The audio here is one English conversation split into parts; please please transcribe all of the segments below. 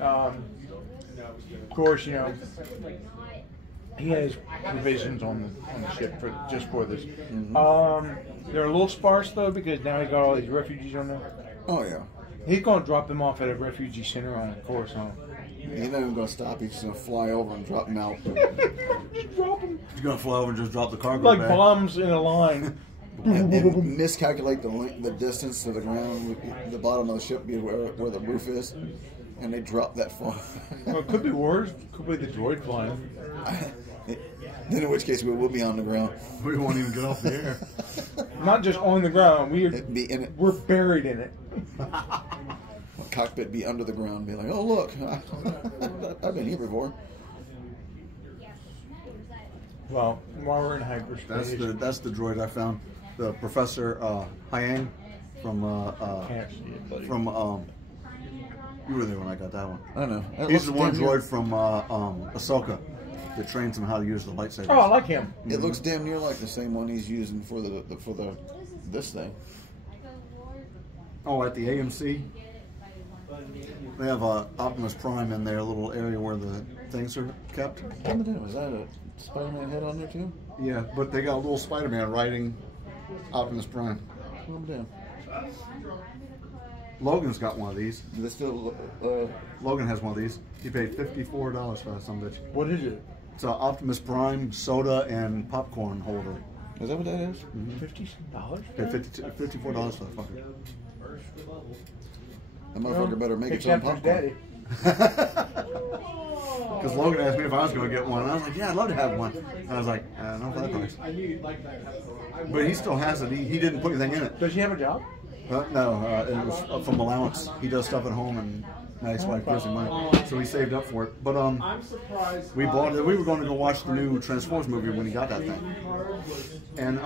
Of course, you know, he has provisions on the ship for just for this. They're a little sparse though because now he got all these refugees on there. Oh yeah. He's gonna drop them off at a refugee center on Coruscant. He's not even gonna stop. He's just gonna fly over and drop them out. Just drop them. He's gonna fly over and just drop the cargo Like bag. bombs in a line. and miscalculate the distance to the ground, the bottom of the ship be where the roof is, and they drop that far. Well, it could be worse. Could be the droid flying. Then in which case we will be on the ground. We won't even get off the air. Not just on the ground. It'd be in it. We're buried in it. Cockpit be under the ground. Be like, oh look, I've been here before. Well, while we're in hyperspace, That's the droid I found. The Professor Hyang from can't see it, buddy. you were there when I got that one. I know. He's the one droid from Ahsoka that trains him how to use the lightsaber. Oh, I like him. It looks damn near like the same one he's using for this thing. Oh, at the AMC, they have Optimus Prime in their little area where the things are kept. Was that a Spider-Man head on there too? Yeah, but they got a little Spider-Man riding Optimus Prime. Calm down. Logan's got one of these. This still, Logan has one of these. He paid $54 for that son of a bitch. What is it? It's an Optimus Prime soda and popcorn holder. is that what that is? $50? Paid $54 for that fucker. That motherfucker better make its own Except his popcorn. daddy. Because Logan asked me if I was going to get one. And I was like, yeah, I'd love to have one. And I was like, not for that price. But he still has it. He didn't put anything in it. Does he have a job? No, it was from allowance. He does stuff at home and now his wife gives him money. So he saved up for it. But we bought it. We were going to go watch the new Transformers movie when he got that thing. And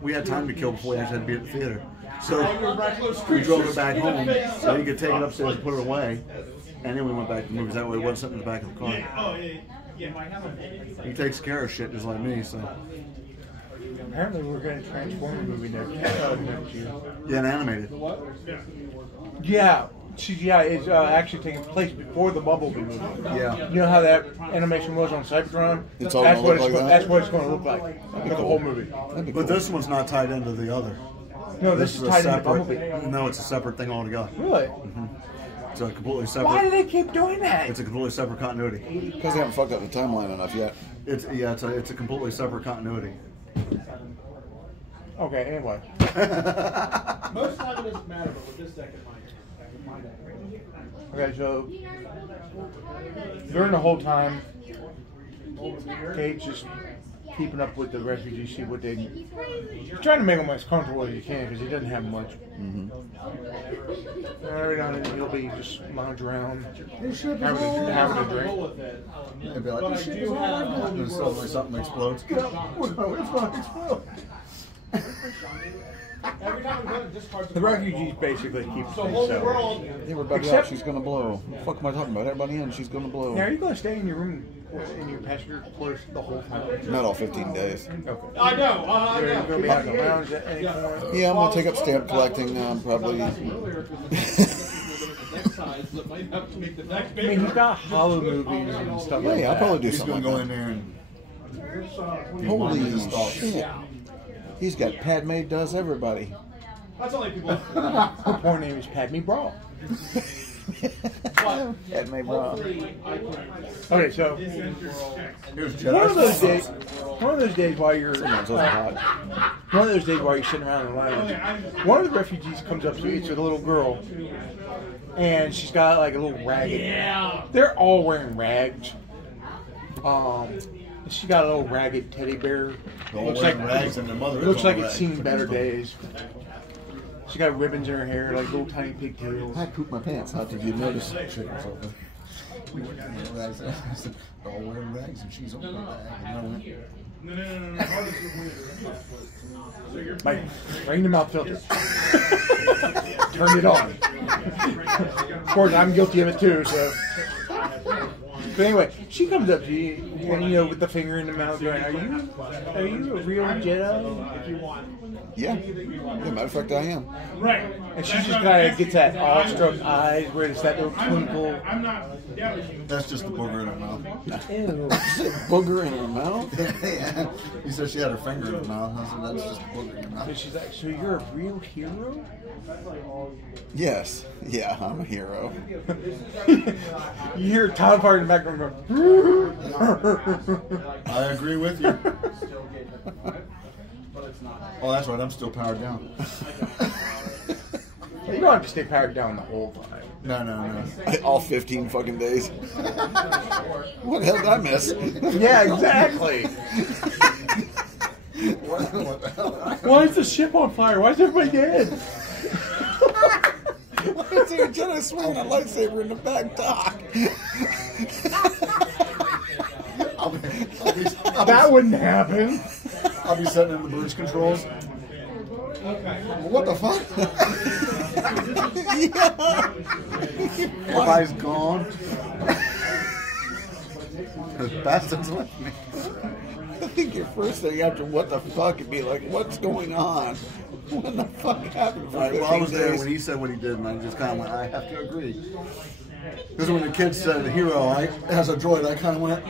we had time to kill before we actually had to be at the theater. So we drove it back home so he could take it upstairs and put it away. And then we went back to the movies. That way it wasn't sitting in the back of the car. He takes care of shit just like me, so. Apparently we're getting a Transformers movie next year. Yeah, and animated. Yeah. CGI is actually taking place before the Bumblebee movie. Yeah. You know how that animation was on Cybertron? It's all gonna look like that? That's what it's going to look like for the whole movie. But this one's not tied into the other. No, this is tied into Bumblebee. No, it's a separate thing altogether. Really? It's a completely separate. Why do they keep doing that? It's a completely separate continuity. Because they haven't fucked up the timeline enough yet. It's a completely separate continuity. Okay, anyway. Most time it doesn't matter, but with this deck in mind. Okay, so during the whole time, Kate's just keeping up with the refugees, see what they. He's trying to make them as comfortable as he can because he doesn't have much. Every now and then he'll be just lounge around, having a drink. It'd be like, this shit is all right. And suddenly something explodes. Get up! It's going to explode. The refugees basically keep things so. Everybody out, she's gonna blow. What the fuck am I talking about? Everybody in, she's gonna blow. Now, are you going to stay in your room, in your passenger quarters the whole time? Not all 15 days. Okay. I know. You're going to be out in the lounge at any point? Yeah, I'm gonna take up stamp collecting. Probably. I mean, he's got hollow movies and stuff like Yeah, I'll that. probably do He's something. going to go like in there and. Holy shit! He's got Padme does everybody. That's only people. Her poor name is Padme Brawl. Padme Brown. Okay, so one of those days while you're one of those days while you're sitting around in the lounge, one of the refugees comes up to you. It's a little girl, and she's got like a little ragged. They're all wearing rags. She got a little ragged teddy bear. Looks like rags and their mother. Looks like it's seen better days. She got ribbons in her hair, like little tiny pigtails. I pooped my pants. How did you notice? All wearing rags and she's on the bag. Like, bring them out filter. Turn it on. Of course, I'm guilty of it too, so. But anyway, she comes up to you, and, you know, with the finger in the mouth, going, "Are you a real Jedi?" If you want. Yeah. Matter of fact, I am. Right. And she just kind of gets that awestruck eyes where it's that little twinkle. That's just the booger in her mouth. Ew. Booger in her mouth? Yeah. You said she had her finger in her mouth. I said, that's just a booger in her mouth. And she's like, "So you're a real hero?" Yes. Yeah, I'm a hero. You hear Todd Parker in the background going, I agree with you. Oh, that's right. I'm still powered down. You don't have to stay powered down the whole time. No. All 15 fucking days. What the hell did I miss? Yeah, exactly. Why is the ship on fire? Why is everybody dead? Why is there a Jedi swinging a lightsaber in the back dock? That wouldn't happen. I'll be setting in the bridge controls. What the fuck? Yeah. Eyes gone. The bastards left me. I think your first thing after what the fuck would be like, what's going on? What the fuck happened for All right, well, I was 15 there days? when he said what he did, and I just kind of went, I have to agree. Because when the kid said hero as a droid, I kind of went...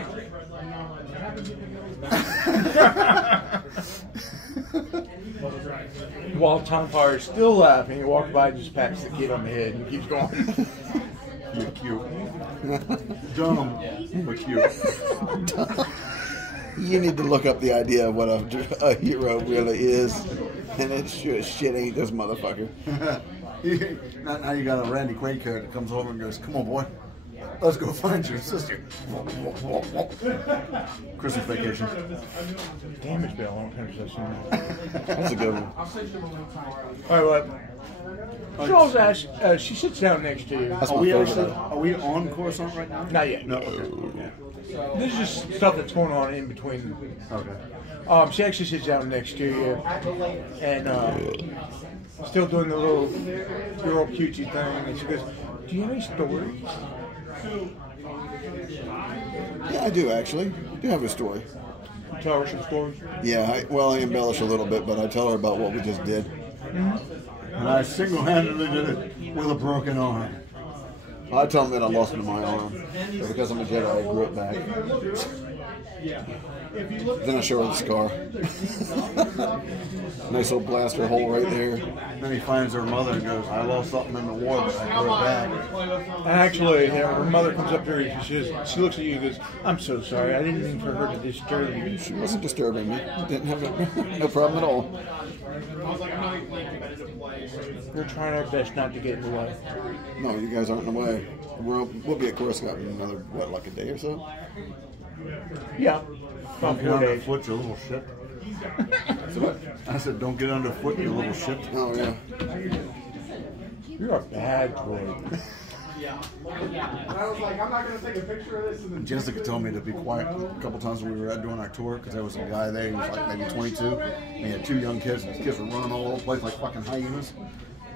While Tom Parr is still laughing, he walks by and just pats the kid on the head and keeps going. You're cute. Dumb, but cute. You need to look up the idea of what a hero really is, and it's sure shit ain't this motherfucker. Now you got a Randy Quaid character that comes over and goes, "Come on, boy, let's go find your sister." Christmas Vacation. Damage Bill, I don't understand. That's a good one. All right, well, she also asks, she sits down next to you. That's Are my we favorite. actually, are we on Coruscant right now? Not yet. No. Okay. This is just stuff that's going on in between. Okay. She actually sits down next to you and still doing the little girl cutesy thing. And she goes, "Do you have any stories?" Yeah, I do actually. I do have a story. Tell her some stories. Yeah, I embellish a little bit, but I tell her about what we just did. And I single-handedly did it with a broken arm. I tell them that I lost my arm, but because I'm a Jedi, I grew it back. Then I show her the scar. Nice little blaster hole right there. Then he finds her mother and goes, "I lost something in the war, but I grew it back." Actually, her mother comes up to her and she looks at you and goes, "I'm so sorry. I didn't mean for her to disturb you." She wasn't disturbing me. Didn't have no problem at all. We're trying our best not to get in the way. No, you guys aren't in the way. We'll be at Coruscant in another, what, like a day or so? Yeah. Don't About get 4 days. underfoot, you little shit. I said, "Don't get underfoot, you little shit." Oh, yeah. You're a bad droid. Jessica told me to be quiet a couple times when we were out doing our tour because there was a guy there. He was like maybe 22. And he had 2 young kids, and his kids were running all over the place like fucking hyenas.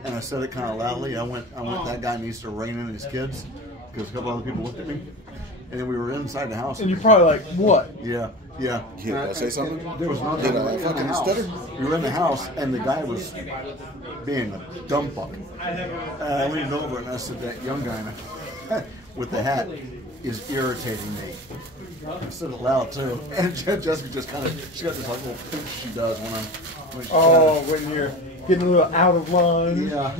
And I said it kind of loudly. I went. That guy needs to rein in his kids because a couple other people looked at me. And then we were inside the house. And you're probably like, "What?" Yeah. Did I say something? There was nothing. Did I fucking stutter? We were in the house, and the guy was being a dumb fuck. And I leaned over and I said, "That young guy with the hat is irritating me." I said it loud too. And Jessica just kind of, she got this like little pinch she does when when you're getting a little out of line. yeah.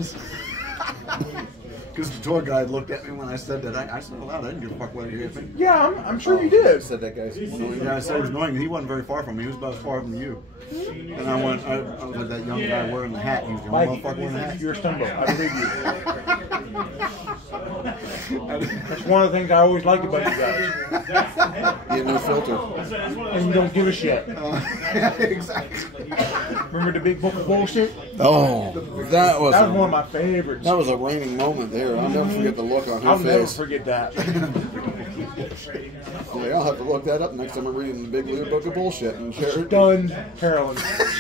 Because the tour guide looked at me when I said that. I said it loud. I didn't give a fuck whether you heard me. Yeah, I'm sure you did. Said that guy's annoying. Yeah, I said he was annoying. He wasn't very far from me. He was about as far from you. And I was like, that young guy wearing the hat. He was the only motherfucker wearing the hat. You're a stumble. I believe you. That's one of the things I always liked about you guys. You have no filter. And you don't give a shit. Exactly. Remember the big book of bullshit? Oh, that was That was one of my favorites. that was a reigning moment there. I'll never forget the look on her I'll never face. forget that. Like, I'll have to look that up next time I'm reading the Big Blue Book of Bullshit and share it. Stunned Carolyn.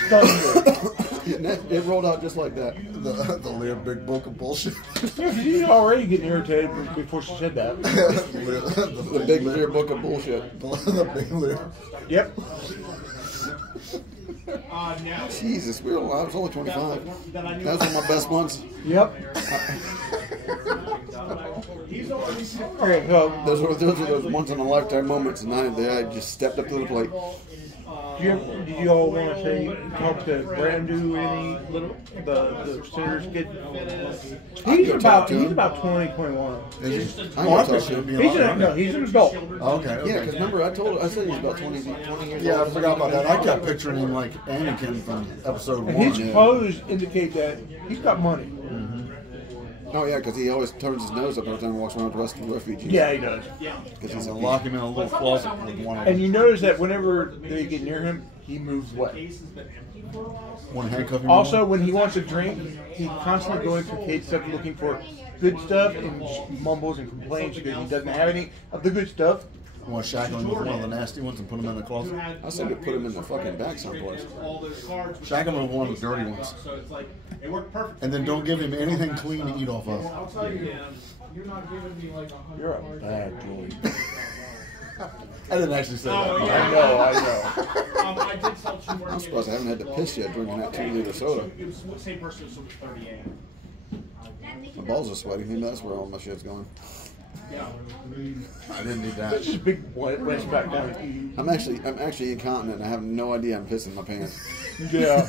Stunned her. It rolled out just like that. The Leah big book of bullshit. Yeah, she's already getting irritated before she said that. The big Lear book of bullshit. The big Lear. Yep. Jesus, I was only 25. That was one of my best months. Yep. Okay, so Those were those once in a lifetime moments, and I just stepped up to the plate. did you all want to talk to Brandu any little the Senators kid? He's about 20, 21. Is he? I ain't gonna talk to him. He's an adult. Okay. Yeah, because remember I said he was about 20 years old. Yeah, I forgot about that. I kept picturing him like Anakin from episode And 1. his clothes indicate that he's got money. Oh yeah, because he always turns his nose up every time he walks around with the rest of the refugees. Yeah, he does. Because he's a Lock him in a little closet with one of And you notice that whenever they get near him, he moves away. one handcuff. Also, when he wants a drink, he constantly going through Kate's stuff looking for good stuff and just mumbles and complains because he doesn't have any of the good stuff. Want to shackle him with one of the nasty ones and put him in the closet? I said to put him in the fucking back someplace. Shackle him with one of the dirty ones. And then don't give him anything clean to eat off of. You're a bad boy. I didn't actually say that. I know. I'm surprised I haven't had to piss yet drinking that 2-liter soda. My balls are sweaty. Maybe that's where all my shit's going. I didn't need that. That's just big west back down. I'm actually incontinent. And I have no idea I'm pissing my pants. Yeah.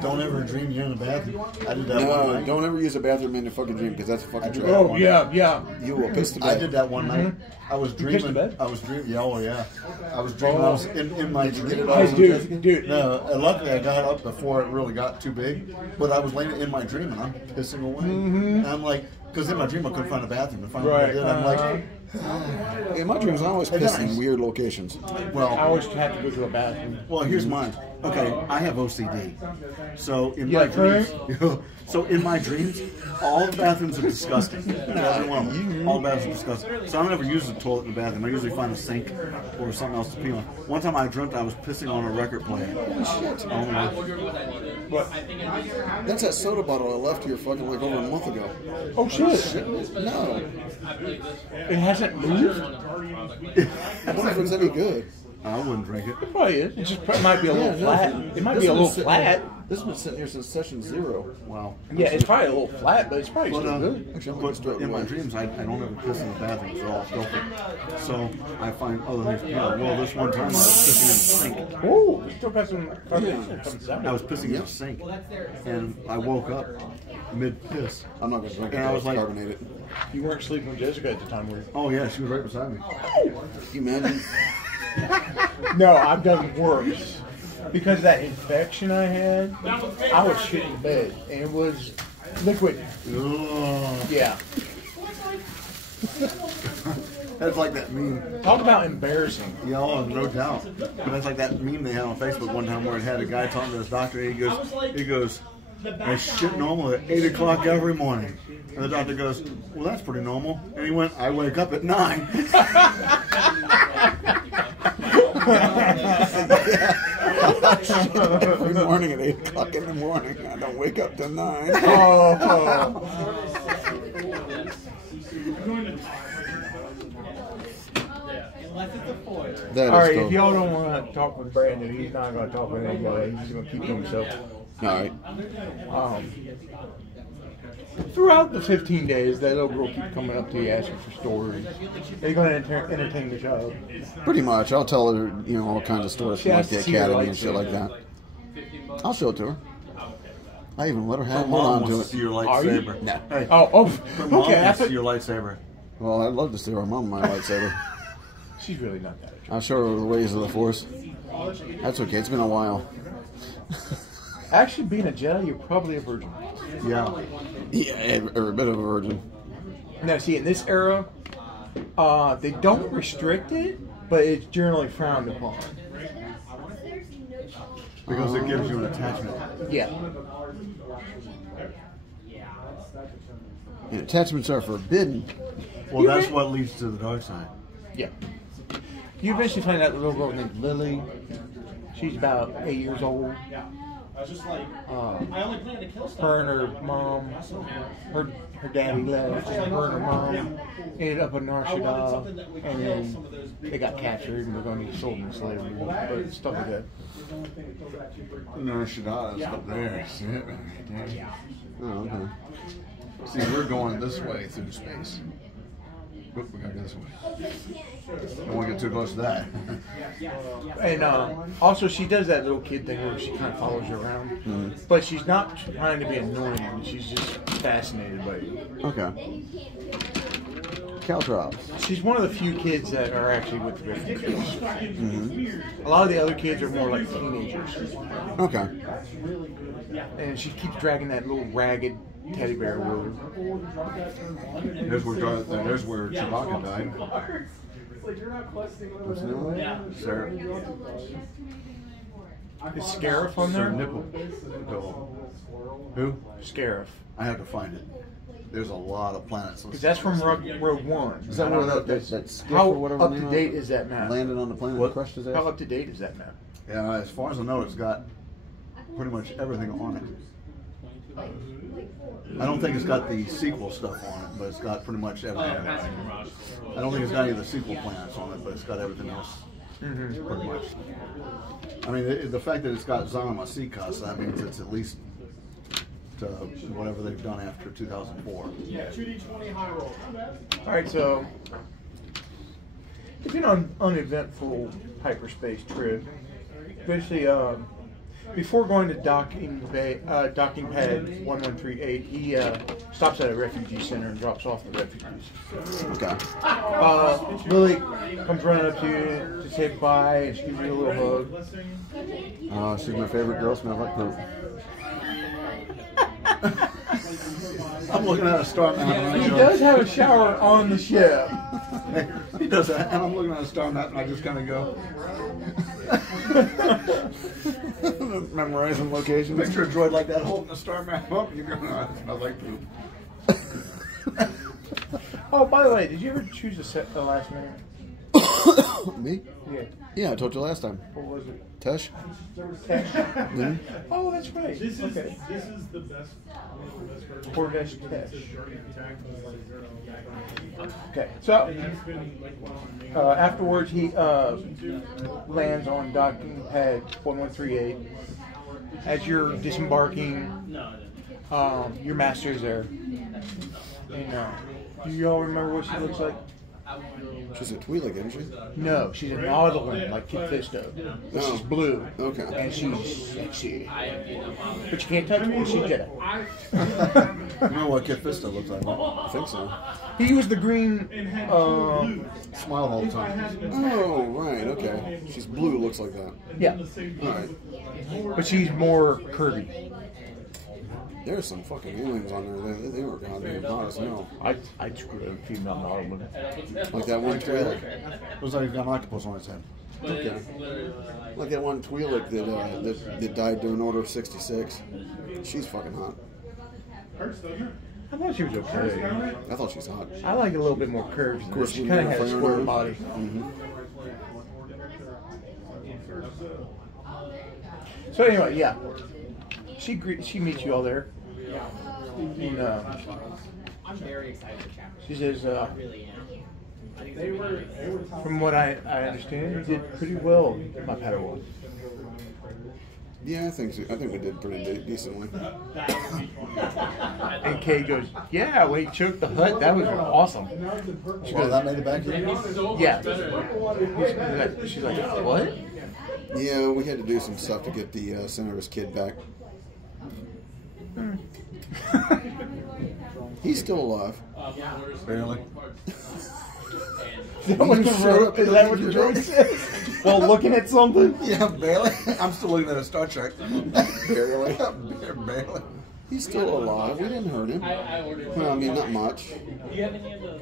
Don't ever dream you're in the bathroom. I did that one No, night. don't ever use a bathroom in your fucking dream because that's a fucking trap. Oh yeah. You will piss the bed. I did that one night. I was pissed the dreaming. bed? I was dreaming. Yeah, oh yeah. I was dreaming. I was in my dream. Hey, dude. No, and luckily I got up before it really got too big. But I was laying in my dream and I'm pissing away. And I'm like, because in my dream I couldn't find a bathroom. And finally I did. I'm like, In my dreams, I always piss in weird locations. I well, always have to go to a bathroom. well, here's mine. Okay, I have OCD. So in Yeah, my dreams, in my dreams, all the bathrooms are disgusting. Every one of them. All the bathrooms are disgusting. So I don't ever use the toilet in the bathroom. I usually find a sink or something else to pee on. One time I dreamt I was pissing on a record player. Oh my. What? That's that soda bottle I left here fucking like over a month ago. Oh shit! No. It hasn't moved. I wonder if it's any good. I wouldn't drink it. It probably is. It just might be a little flat. It might be a little flat. This has been sitting here since session 0. Wow. Yeah, it's probably a little flat, but it's probably But, still good. Actually, I'm but gonna in my dreams, I don't ever piss in the bathroom. They're all filthy. So I find other things. Well, this one time I was pissing in the sink. Oh, we still got some carbonation comes out. I was pissing in the sink, and I woke up mid piss. I'm not going to drink it. And I was like- carbonated. You weren't sleeping with Jessica at the time, were you? Oh yeah, she was right beside me. Can you imagine? No, I've done worse. Because of that infection I had, I was shitting in bed, and it was liquid. Ugh. Yeah. That's like that meme. Talk about embarrassing. Yeah, oh, no doubt. But that's like that meme they had on Facebook one time where it had a guy talking to his doctor. And he goes, I shit normal at 8 o'clock every morning. And the doctor goes, well, that's pretty normal. And he went, I wake up at 9. Every morning at 8 o'clock in the morning. I don't wake up till 9. Oh. That All is right, cool. if y'all don't want to talk with Brandon, he's not going to talk with anybody. He's going to keep to himself. All right. Throughout the 15 days, that little girl keeps coming up to you asking for stories. They're going to entertain the child. Pretty much. I'll tell her, all kinds of stories She from has like the to see your academy and shit like that. I'll show it to her. I even let her Her hold mom on wants to to see it. your Are you? lightsaber. No. Hey, Oh, her mom okay. I wants to thought see your lightsaber. Well, I'd love to see her mom my lightsaber. she's really not that. I'll show her the ways of the Force. That's okay. It's been a while. Actually, being a Jedi, you're probably a virgin. Yeah. Yeah, every bit of a virgin. Now, see, in this era, they don't restrict it, but it's generally frowned upon. Because it gives you an attachment. Yeah. And attachments are forbidden. Well, that's what leads to the dark side. Yeah. You eventually find out the little girl named Lily. She's about 8 years old. I was just like, I only plan to kill stuff. Her and her mom, her daddy left, and her and her mom ended up in Nar Shaddaa, and then they got captured and they're going to be sold into slavery, but stuff like that. Nar Shaddaa is up there. Oh, okay. See, we're going this way through space. Oop, we gotta go this way. Don't want to get too close to that. And also, she does that little kid thing where she kind of follows you around, but she's not trying to be annoying. She's just fascinated by you. Okay. Caltrops. She's one of the few kids that are actually with the refugees. A lot of the other kids are more like teenagers. Okay. And she keeps dragging that little ragged teddy bear with her. There's where Chewbacca died. What's the name of that? Sarah. Is Scarif on there? Nipple. Who? Scarif. I have to find it. There's a lot of planets. Because that's from Rogue One. Is that where that skiff How or whatever up to date is that map? landed on the planet and crushed his ass? How up to date is that map? Yeah, as far as I know, it's got pretty much everything on it. I don't think it's got the sequel stuff on it, but it's got pretty much everything. I don't think it's got any of the sequel planets on it, but it's got everything else. Pretty much. I mean, the fact that it's got Zama Masikas, that means it's at least to whatever they've done after 2004. Yeah, 2D20 high roll. All right, so it's been an uneventful hyperspace trip. Basically, before going to docking pad 1138, he stops at a refugee center and drops off the refugees. Okay. Lily comes running up to you to say bye, and she gives you a little hug. She's my favorite girl. Smells like poop. I'm looking at a star map. He does have a shower on the ship. He does that, and I'm looking at a star map, and I just kind of go. Memorizing locations. Picture a droid like that holding a star map up, and you're going, oh, it smells like poop. Oh, by the way, did you ever choose a set the last minute? Me? Yeah. Yeah, I told you last time. What was it? Tesh? Oh, that's right. Okay. This is the best. Corvesh Tesh. Okay, so afterwards he lands on docking pad 1138. As you're disembarking, your master's there. And do you all remember what she looks like? She's a Twi'lek, isn't she? No, she's a Nautilin, like Kit Fisto. But she's blue. Okay. And she's sexy. But you can't touch her, she's Jedi. You know what Kit Fisto looks like? I think so. He was the green, Smile all the time. Oh, right, okay. She's blue, looks like that. yeah. All right. But she's more curvy. There's some fucking aliens on there. They were goddamn hot as hell. I'd screw a female Nautilin. Like that one Twi'lek. Looks like he's got an octopus on his head. Okay. Like that one Twi'lek that died during Order of 66. She's fucking hot. I thought she was okay. I thought she's hot. I like a little bit more curves. Of course, she we kind of never had a found square her. body. So anyway, yeah. She meets you all there. And, I'm very excited for chapter. she says, I really am. I think it's gonna be nice. from what I understand, you did pretty well, my Padawan. Yeah, I think so. I think we did pretty decently. And Kay goes, yeah, when he choked the hut, that was awesome. She Well, goes, that made it back here? yeah. She's like, what? Yeah, we had to do some stuff to get the senator's kid back. He's still alive. Barely. Is that what the droid says? While looking at something? Yeah, barely. I'm still looking at a Star Trek. Barely. Barely. He's still alive. We didn't hurt him. Well, I mean, not much. Do you have any of the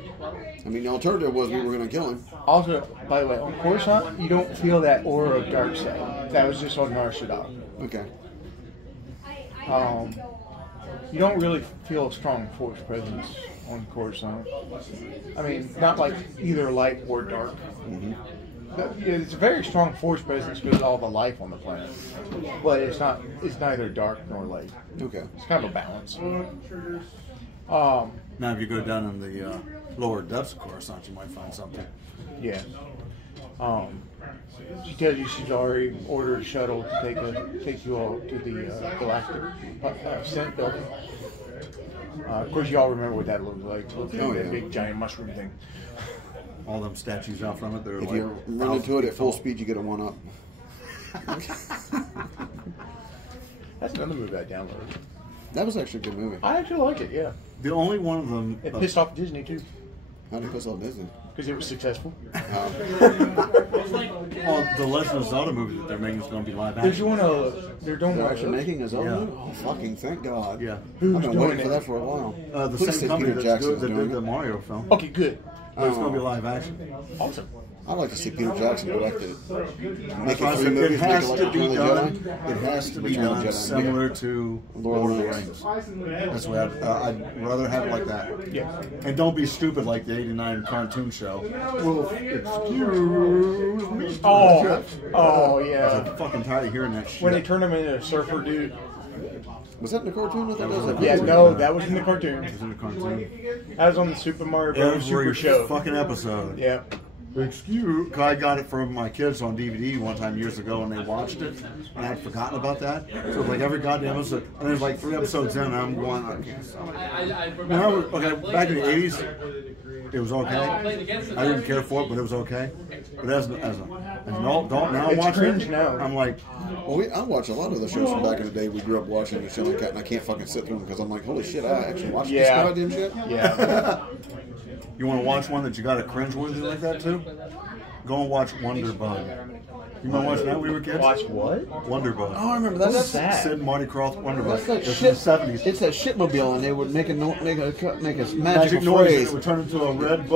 I mean, the alternative was we were going to kill him. Also, by the way, on Coruscant, you don't feel that aura of dark side. That was just on Nar Shaddaa. Okay. You don't really feel a strong force presence on Coruscant. I mean, not like either light or dark. It's a very strong force presence because of all the life on the planet, but it's not. It's neither dark nor light. Okay. It's kind of a balance. Now, if you go down in the lower depths of Coruscant, you might find something. Yeah. She tells you she's already ordered a shuttle to take you all to the Galactic Senate building. Of course, you all remember what that looks like. Oh, yeah. That big giant mushroom thing. All them statues out from it. They're If like you run into it at full speed, you get a 1-up. That's another movie I downloaded. That was actually a good movie. I actually like it. Yeah. The only one of them. It pissed off Disney too How did it piss off Disney? because it was successful. Well, the Legend of Zelda movie that they're making is going to be live They're action. doing They're actually a making his own Yeah. movie? Oh, fucking thank God. Yeah. Who's I've been doing waiting for it? that for a while. The Please same say company Peter that's Jackson's that doing did the it. Mario film. Okay, good. But it's going to be live action. Awesome. I'd like to see Peter Jackson direct it. Make I it said 3 movies, it has make it to like be Return of the done. Jedi. It has to be Return of the done Jedi. similar to Lord of the Rings. That's what I'd rather have it like that. Yeah. And don't be stupid like the '89 cartoon show. Well, excuse me. Oh yeah. I'm fucking tired of hearing that shit. When they turn him into a surfer dude. Was that in the cartoon? I thought that was a Yeah, no, that was in the cartoon. It's in the cartoon. That was on the Super Mario Bros. Super Every Show. fucking episode. Yeah. Excuse. 'Cause I got it from my kids on DVD one time years ago, and they watched it, and I'd forgotten about that. So like every goddamn episode, and there's like 3 episodes in, and I'm going, I can't. Okay, back in the '80s, it was okay. I didn't care for it, but it was okay. But as an adult now It's watching cringe it, now. I'm like, Well, I watch a lot of the shows from back in the day. We grew up watching the show like that, and I can't fucking sit through them because I'm like, holy shit, I actually watched this Yeah. goddamn shit. Yeah. you want to watch one that you got a cringe worthy like that too? Go and watch Wonder Bug. You remember watching that when we were kids? Watch what? Wonder Bug. Oh, I remember that. What's That's that? Sid and Marty Krofft Wonder Bug. That's like It's shit. the '70s. It's a shitmobile, and they would make a magical Magic noise, and phrase. it would turn into a red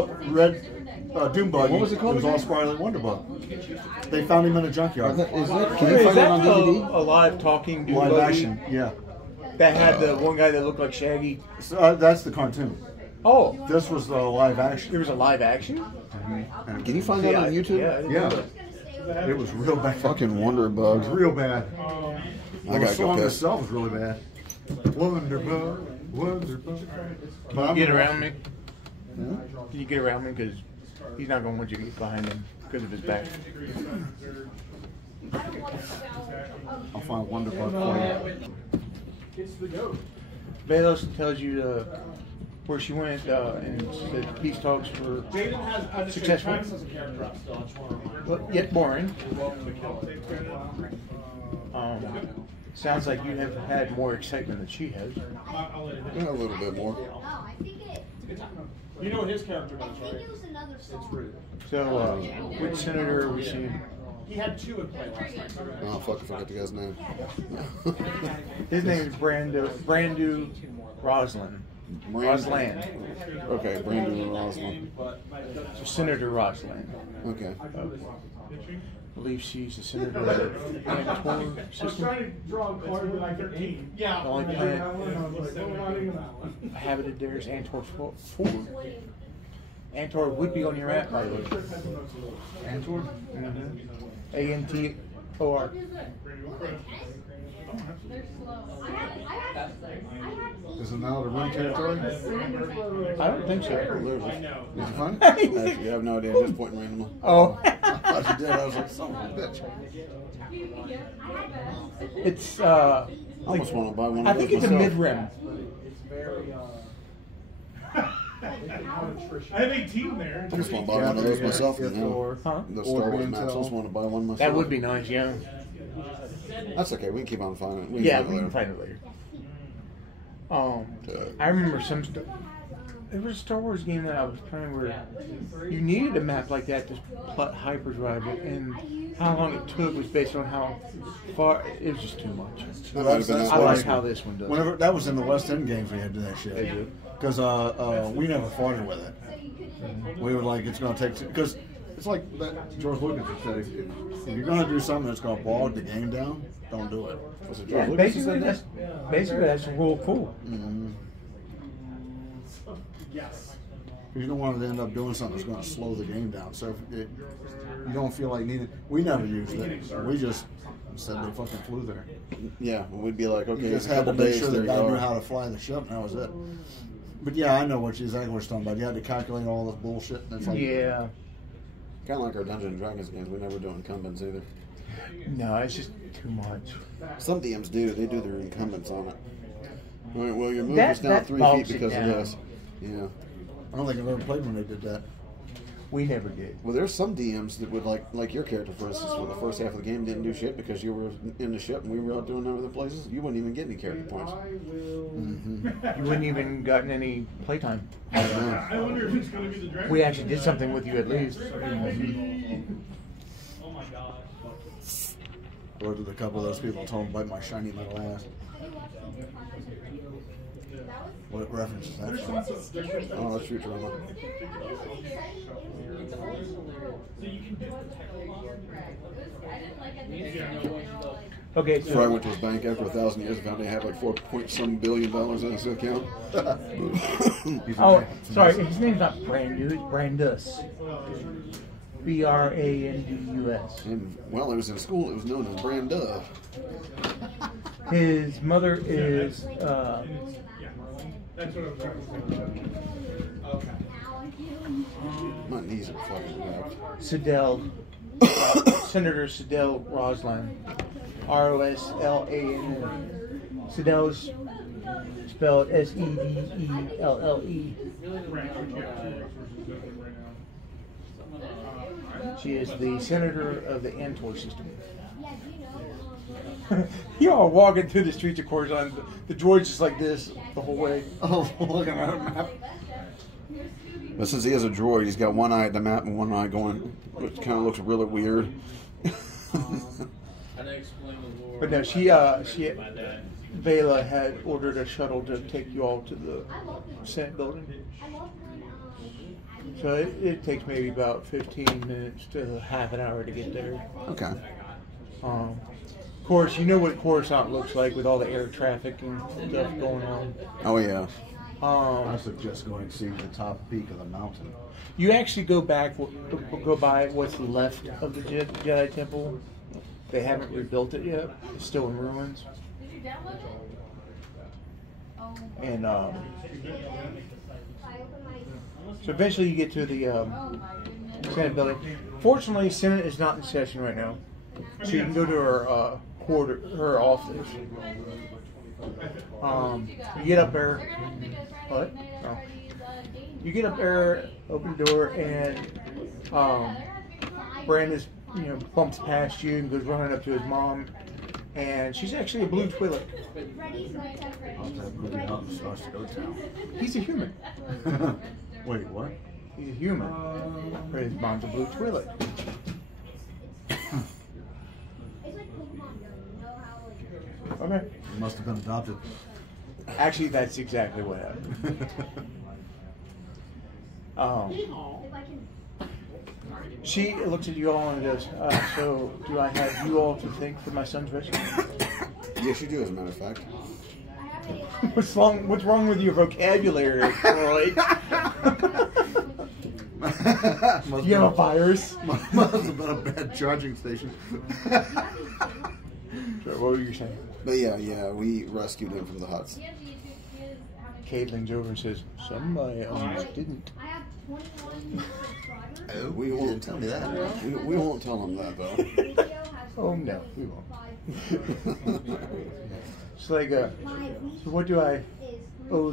doom bug. What was it called It was all again? Sparkly Wonder Bug. They found him in a junkyard. Can you Is find that that on DVD? a live talking dude Live buggy action, yeah. that had the one guy that looked like Shaggy? So, that's the cartoon. Oh, This was the live action. there was a live action? Can you find that on YouTube? Yeah. I didn't Yeah. know that. It was real bad. Fucking Wonder It Bugs. was real bad. I The gotta go song piss. itself was really bad. Wonder Bug, Wonder Bug. But Can you get around me? Hmm? Can you get around me? Because he's not going to want you to get behind him because of his back. I'll find Wonder Bug for you. Velos tells you where she went and said peace talks were successful, but yet boring. Sounds like you have had more excitement than she has. Yeah, a little bit more. You know what his character does, right? So, which senator are we seeing? He had 2 in play last night. Oh, fuck, I forgot the guy's name. His name is Brandu Roslin. Rosland. Okay, Brandon Roslin. So Senator Rosland. Okay. I believe she's the senator of the Antor I was system. trying to draw a card with like 13. Yeah. The only Yeah, planet I was like, no, not even that one. inhabited there is Antor 4. Antor would be on your app, by the way. Antor? A-N-T-O-R. Is it now the Rim territory? I don't think so. Did you find it? I actually have no idea. I'm just pointing randomly. Oh. I thought you did. I was like, son of a bitch. It's, I almost want to buy one I of those think it's a myself. mid-rim. I have 18 there. I just want to buy one of those myself. You know, Huh? the Star Wars maps. I just want to buy one myself. That would be nice, yeah. That's okay. We can keep on finding it. We can Yeah, find we it can later. find it later. I remember some stuff. There was a Star Wars game that I was playing where you needed a map like that to plot hyperdrive it, and how long it took was based on how far. It was just too much. That might have been that I like one. how this one does. Whenever that was in the West End games, we had to do that They shit. do. Because we never farted with it. We were like, it's going to take, because it's like that George Lucas would say, if you're going to do something that's going to bog the game down, don't do it. Was it Yeah, George Lucas who basically said that's real cool. Yes. Because you don't want to end up doing something that's going to slow the game down. So if you don't feel like needing, we never used it. We just said they fucking flew there. Yeah, we'd be like, okay, You just in a had to couple make days, sure there the you guy knew are. how to fly the ship, and that was it. But yeah, I know exactly what you're talking about. You had to calculate all this bullshit, and it's like, Yeah. Kind of like our Dungeons and Dragons games. We never do incumbents either. No, it's just too much. Some DMs do. They do their incumbents on it. All right, well, your move That- is down that 3 bogs feet it because of down. this. Yeah. I don't think I've ever played when they did that. We never did. Well, there's some DMs that would like your character, for instance, for the first half of the game didn't do shit because you were in the ship and we were out doing other places. You wouldn't even get any character points. You wouldn't even gotten any playtime. I wonder if it's going to be the dragon. We actually did something with you at least. Oh my god. Or did a couple of those people tell them bite my shiny metal ass? What reference is that from? Oh, that's Futurama. Okay, Fry so went to his bank after 1,000 years and found they had like $4.some billion in his account. oh, sorry, his name's not Brandu, it's Brandus. Brandus. And while I was in school, it was known as Branda. His mother is That's what I was referencing. Okay. My knees are fucking wrapped. Sidel, Senator Sidel Roslan. Roslann. Sidel's spelled Sedelle. Right, we have 2 resources open right now. She is the senator of the Antor system. You all walking through the streets of Coruscant, the droid's just like this the whole way. Oh, looking at a map. But since he has a droid, he's got one eye at the map and one eye going, which kind of looks really weird. But no, Vela had ordered a shuttle to take you all to the Senate building. So it takes maybe about 15 minutes to half an hour to get there. Okay. Of course, you know what Coruscant looks like with all the air traffic and stuff going on. Oh, yeah. I suggest going to see the top peak of the mountain. You actually go by what's left of the Jedi Temple. They haven't rebuilt it yet. It's still in ruins. And so eventually you get to the Senate building. Fortunately, Senate is not in session right now, so you can go to her her office. You get up there. What? Oh. You get up there, open the door, and Brandon, bumps past you and goes running up to his mom, and she's actually a blue Twi'lek. He's a human. Wait, what? He's a human. But his mom's a blue Twi'lek. Okay. He must have been adopted. Actually, that's exactly what happened. She looks at you all and goes, so do I have you all to thank for my son's rescue? Yes, you do, as a matter of fact. What's wrong with your vocabulary, Troy? Do you have a virus? Must have been a bad charging station. What were you saying? But yeah, we rescued him from the huts. Kate leans over and says, somebody almost didn't. We won't tell me that. We won't tell him that, though. Oh, no, we won't. It's like, so what do I owe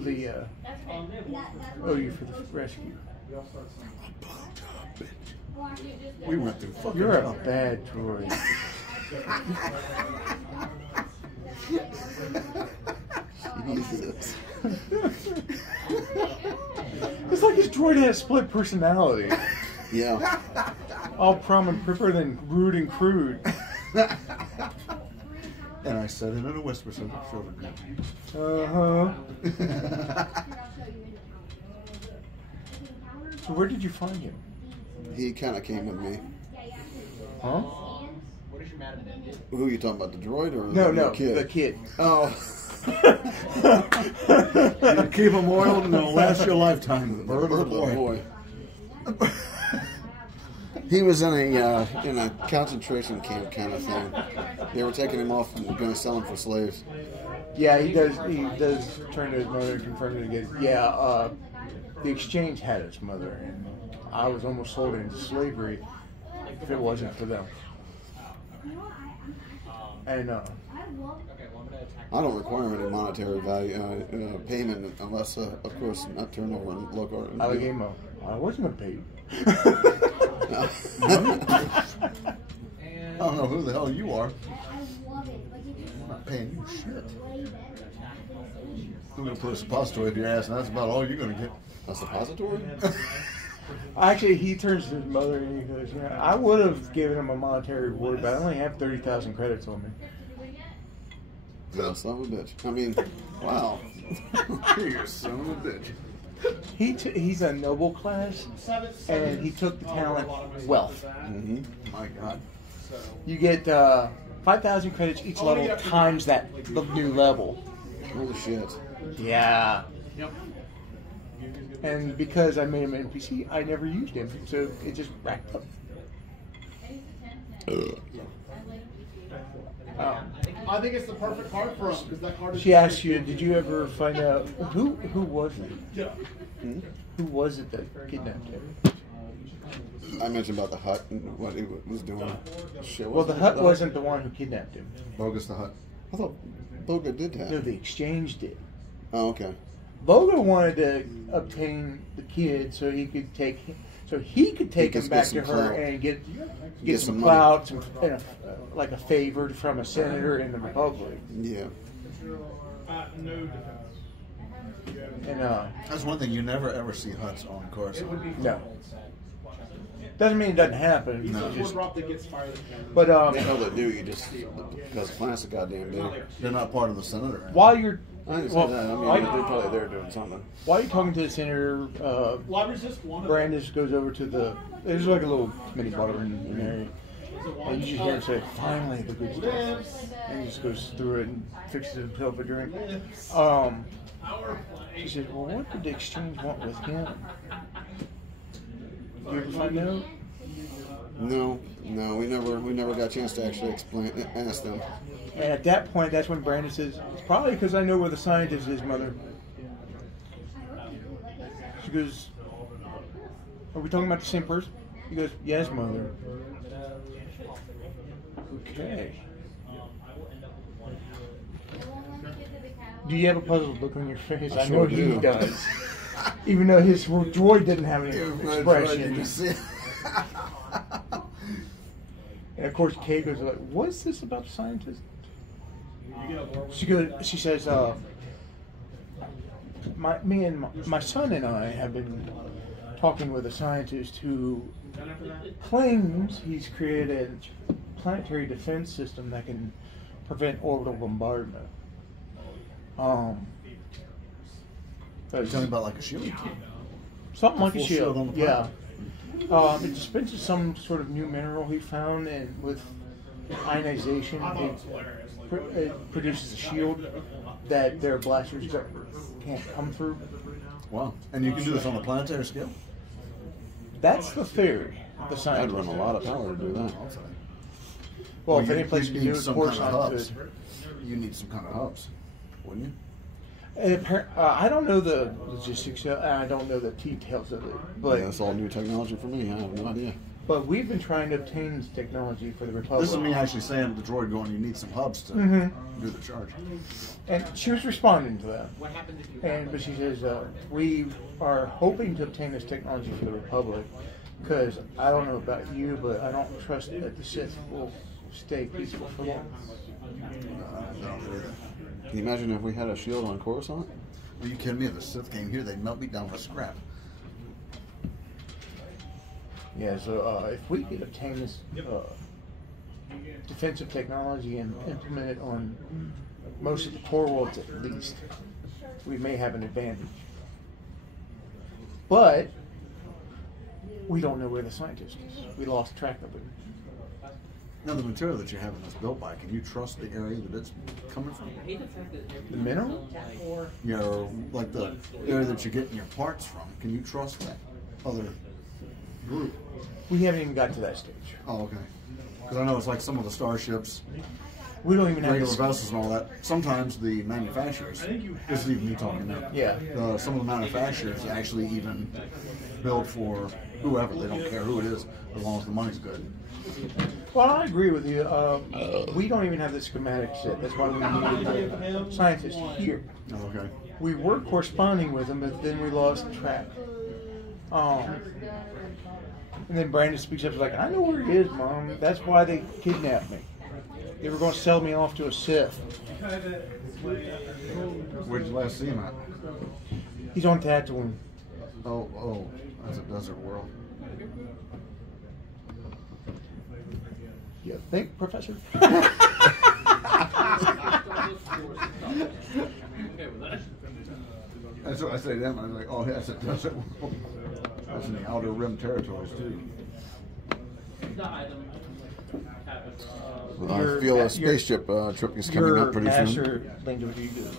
owe you for the rescue? We went through fucking You're a hell. bad droid. Jesus. It's like his droid has split personality. Yeah. All prom and pripper, then rude and crude. And I said it in a whisper so the children could. Uh-huh. So where did you find him? He kind of came with me. Huh? Who are you talking about, the droid or No, the kid? the kid. Oh. You keep them oiled and they'll last your lifetime. Bird of the boy. He was in a concentration camp kind of thing. They were taking him off and going to sell him for slaves. Yeah, he does. He does turn to his mother and confirm it again. Yeah, the exchange had its mother, and I was almost sold into slavery if it wasn't for them. And I don't require any monetary value payment unless, of course, not turnover in local. Allegamo, I wasn't paid. I don't know who the hell you are. I'm not paying you shit. I'm going to put a suppository up your ass, and that's about all you're going to get. A suppository? Actually, he turns to his mother and he goes, "Yeah, I would have given him a monetary reward, but I only have 30,000 credits on me." Yeah, son of a bitch. I mean, wow. You're a son of a bitch. He's a noble class, and he took the talent wealth. Mm-hmm. My God. You get 5,000 credits each level times that the new level. Holy shit. Yeah. And because I made him an NPC, I never used him, so it just racked up. I think it's the perfect card for him because that card is. She asked you, did you ever find out who was it? Yeah. Who was it that kidnapped him? I mentioned about the hut and what he was doing. Shit, Well, the hut wasn't the one who kidnapped him. Bogus the Hut. I thought Boga did that. No, the exchange did. Oh, okay. Boga wanted to obtain the kid so he could take him could back get to some her clout. and get Get some some clout, like a favor from a senator in the Republic. Yeah. No defense. And That's one thing, you never ever see huts on Coruscant. no, doesn't mean it doesn't happen. He's It's the just, drop that gets fired. but They know they do, you just, because the planet's a goddamn big. They're not part of the Senator. while you're I didn't say well, that. I mean, while, they're probably there doing something. while you're talking to the senator, Well, I resist one of them. Brandis goes over to there's like a little mini bar in there. And you just hear him say, "Finally, the good stuff." And he just goes through it and fixes himself a drink. She says, "Well, what did the exchange want with him? You ever find out?" No, we never got a chance to actually ask them. And at that point, that's when Brandon says, "It's probably because I know where the scientist is, Mother." She goes, "Are we talking about the same person?" He goes, "Yes, Mother." Okay. Do you have a puzzled look on your face? I know sure he do. does. Even though his droid didn't have any expression. And of course, Kay goes like, "What's this about the scientist?" She says, my son and I have been talking with a scientist who claims he's created a planetary defense system that can prevent orbital bombardment. You're talking about like a shield? Something like a full shield shield, on the yeah. It dispenses some sort of new mineral he found, and with ionization, it produces a shield that their blasters can't come through. Wow. And you can do this on a planetary scale? That's the theory. The I'd science. run a lot of power to do that. Well, if you- any place you can need do it, some Coruscant kind of hubs. could. You need some kind of hubs, wouldn't you? I don't know the logistics. I don't know the details of it, but Yeah, that's all new technology for me. I have no idea. but we've been trying to obtain this technology for the Republic. This is me actually saying to the droid going, you need some hubs to do the charge. And she was responding to that. What happened if you? But she says, we are hoping to obtain this technology for the Republic because I don't know about you, but I don't trust that the Sith will stay peaceful for long. Can you imagine if we had a shield on Coruscant? Are you kidding me? If the Sith came here, they'd melt me down with scrap. Yeah, so if we could obtain this defensive technology and implement it on most of the core worlds at least, we may have an advantage. But we don't know where the scientist is. We lost track of him. Now, the material that you have in this built by, can you trust the area that it's coming from? The mineral? Yeah, or like the area that you're getting your parts from. Can you trust that other group? We haven't even got to that stage. Oh, okay. Because I know it's like some of the starships, We don't even have regular this. vessels and all that. Sometimes the manufacturers, this is even me talking now. Yeah. Some of the manufacturers actually even build for whoever. They don't care who it is as long as the money's good. Well, I agree with you. We don't even have the schematics yet. That's why we need scientists here. Oh, okay. We were corresponding with them, but then we lost track. And then Brandon speaks up, he's like, I know where he is, Mom. That's why they kidnapped me. They were going to sell me off to a Sith. Where'd you last see him at? He's on Tatooine. Oh, that's a desert world. You think, Professor? That's what I say to them. I'm like, oh, that's a desert world. That's in the Outer Rim territories, too. I feel a spaceship trip is coming up pretty soon. Your master language you goes.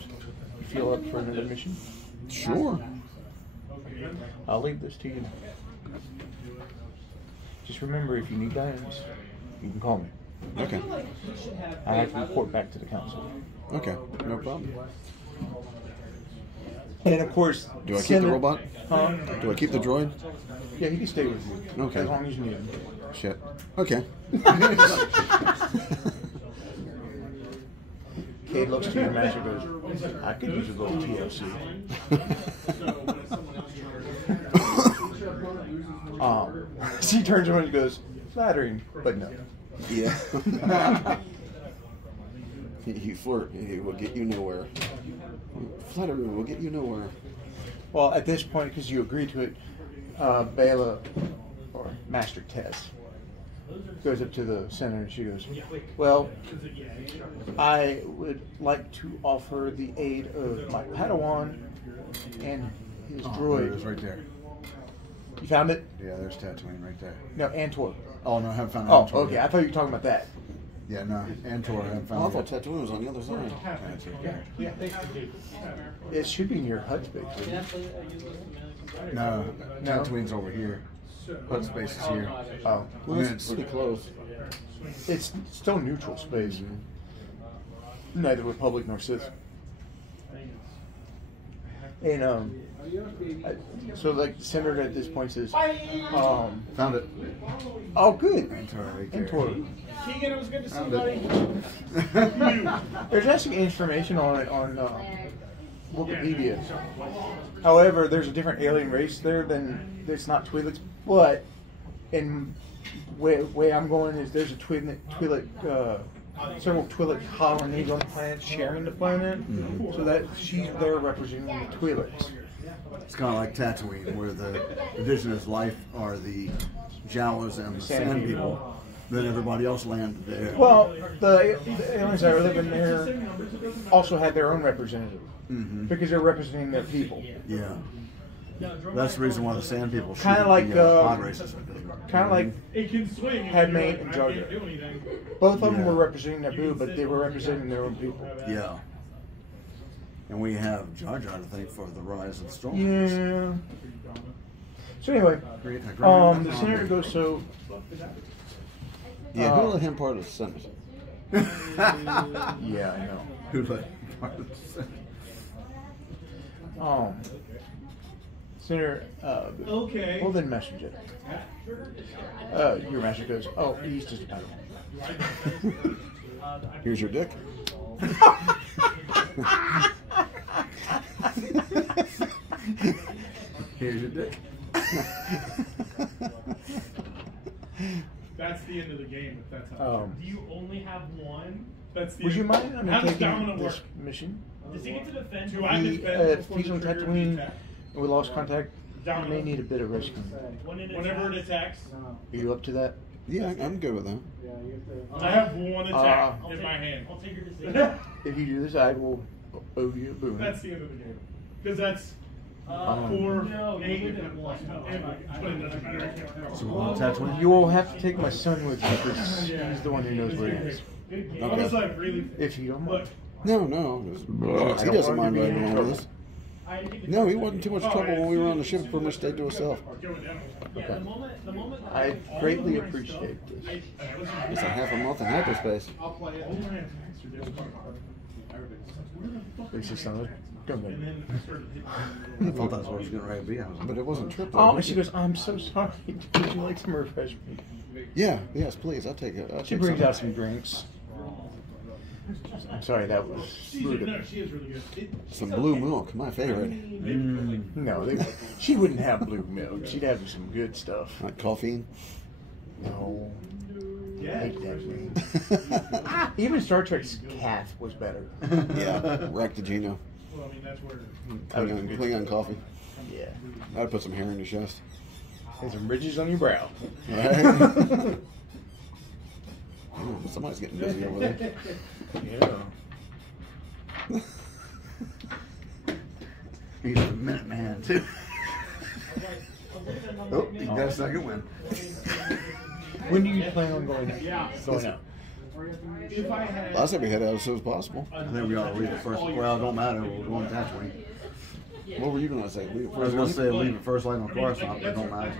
You feel up for another mission? Sure. I'll leave this to you. Just remember, if you need guidance, you can call me. Okay. I have to report back to the council. Okay. No problem. And of course, Do I keep the robot? Huh? Do I keep the droid? Yeah, he can stay with you. Okay. As long as you need him. Shit. Okay. Cade looks to your master and goes, I could use a little TLC. She turns around and goes, flattering, but no. Yeah. You flirt, it will get you nowhere. Flattery will get you nowhere. Well, at this point, because you agreed to it, Bela, or Master Tess, goes up to the senator and she goes, well, I would like to offer the aid of my Padawan and his There it droid. is right there. You found it? Yeah, there's Tatooine right there. No, Antor. Oh, no, I haven't found Oh, Antor okay. yet. I thought you were talking about that. Yeah, no, Antor I haven't Oh, I found thought yet. Tatooine was on the other side. That's right there. It should be near Hut Space. No, No. Tatooine's over here. Hut space is here. Oh, Well, Yeah, it's pretty close. it's still neutral space. Neither Republic nor Sith. And so like the senator at this point says, Found it. oh good. Antor right there. Antor. Keegan, it was good to see you, Found buddy. it. There's actually information on it on Wikipedia. However, there's a different alien race there than it's not Twi'leks, but in way I'm going is there's a Twi'lek several Twi'lek colonies on the planet sharing the planet, so that she's there representing the Twi'leks. It's kind of like Tatooine, where the indigenous life are the Jawas and the Sand people. Then everybody else landed there. Well, the aliens that are living there also had their own representative because they're representing their people. Yeah. That's the reason why the Sand people shoot Kinda like, the pod races. Kind of like It can swing. Padme and Jar Jar. Can't do anything. Both of them Yeah. were representing Naboo, but they were representing their own people. Yeah. And we have Jar Jar to thank for the rise of the Stormtroopers. Yeah. So anyway, the senator goes so. Yeah, who let him part of the Senate? Yeah, I know. Who let Senator. Okay. Well then, Master Jedi. Your master goes, oh, he's just a Padawan. Here's your dick. Here's your dick. That's the end of the game. If that's how. Um, Do you only have one? That's the would you end. mind How does taking dominant this work? mission? Does he get to defend? Do I He, defend if before he's the on trigger Tatooine attack? and we lost contact, he may need a bit of rescue. Whenever it attacks, Are you up to that? Yeah, I'm good with that. I have one attack I'll in take- my hand. I'll take your decision. If you do this, I will owe you a boon. That's the end of the game. Because that's 4, 8, and plus. But it doesn't matter. So we're on Tatooine? You will have to take my son with you because he's the one who knows where he is. I was like, really? If you don't mind. No. He doesn't mind riding along with us. No, he wasn't too much trouble when we were on the ship. Pretty much stayed to himself. Okay. I greatly appreciate this. It's a half a month in hyperspace. It's just not come I thought that's what I was getting ready to be. But it wasn't trip. Oh, and she goes, I'm so sorry. Would you like some refreshment? Yeah, yes, please. I'll take it. She brings out some drinks. I'm sorry, that was rude. She is really good. Some blue milk, my favorite. No, she wouldn't have blue milk. She'd have some good stuff. Like coffee. No. I hate that thing. Even Star Trek's cat was better. Yeah, Ractigino. Well, I mean, that's where. Klingon coffee. Yeah. I'd put some hair in your chest. And some ridges on your brow. Right? Ooh, somebody's getting busy over there. Yeah. He's a minute man, too. Oh, you got a second win. When do you plan on going out? If I had. Last time we had out as soon as possible. I think we ought to leave it first. Well, it don't matter. We're going to Tatooine. What were you going to say? Leave it I was first going to light? say leave it first light on Coruscant, but it don't matter.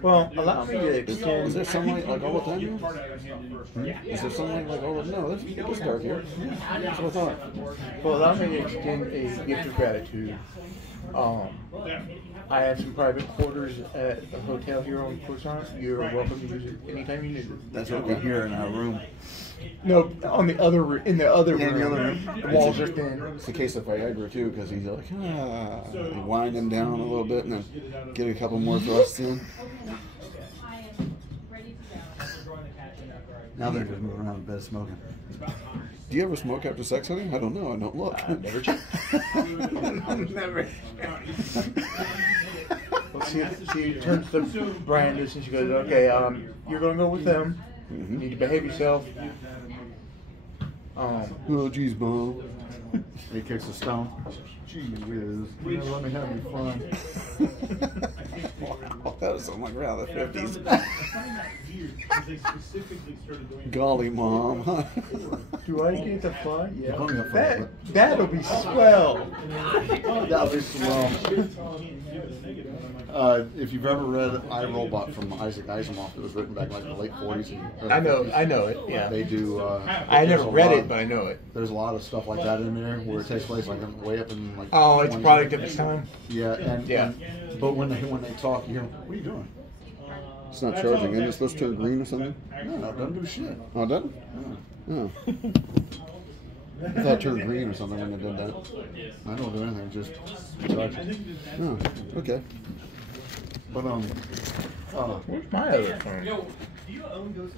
Well, allow me to Is extend. there sunlight like all the time here? Is there sunlight like all the time? No, it's dark here. That's what I thought. Well, allow me to extend a gift of gratitude. I have some private quarters at a hotel here on Coruscant. You're welcome to use it anytime you need it. That's what we hear in our room. No, on the other in the other Yeah, room. the other room. The walls are thin. It's a case of Viagra too, because he's like, you wind him down a little bit and then get a couple more thrusts in. Now they're just moving around in bed smoking. Do you ever smoke after sex, honey? I don't know. I don't look. Never checked. Never. Well, she turns to Brandis and she goes, "Okay, you're gonna go with them. You need to behave yourself." Oh, geez, Mom. He kicks a stone. Gee whiz. You know, let me have your fun. Wow, that was something like around the 50s. Golly, Mom. Do I get to fly? Yeah. Only up for That'll be swell. That'll be swell. If you've ever read I, Robot from Isaac Asimov, it was written back in like the late 40s. I know it. Yeah. They do. I never read it, but I know it. There's a lot of stuff like that in there where it takes place like way up in like. Oh, it's a 20s. product of its time. Yeah, and but when they talk, you hear, what are you doing? It's not charging. Isn't it supposed to turn green or something? No, it doesn't do shit. Oh, it doesn't? Oh. I thought it turned green or something when it did that. I don't do anything, just charge it. Oh, okay. But Where's my other phone?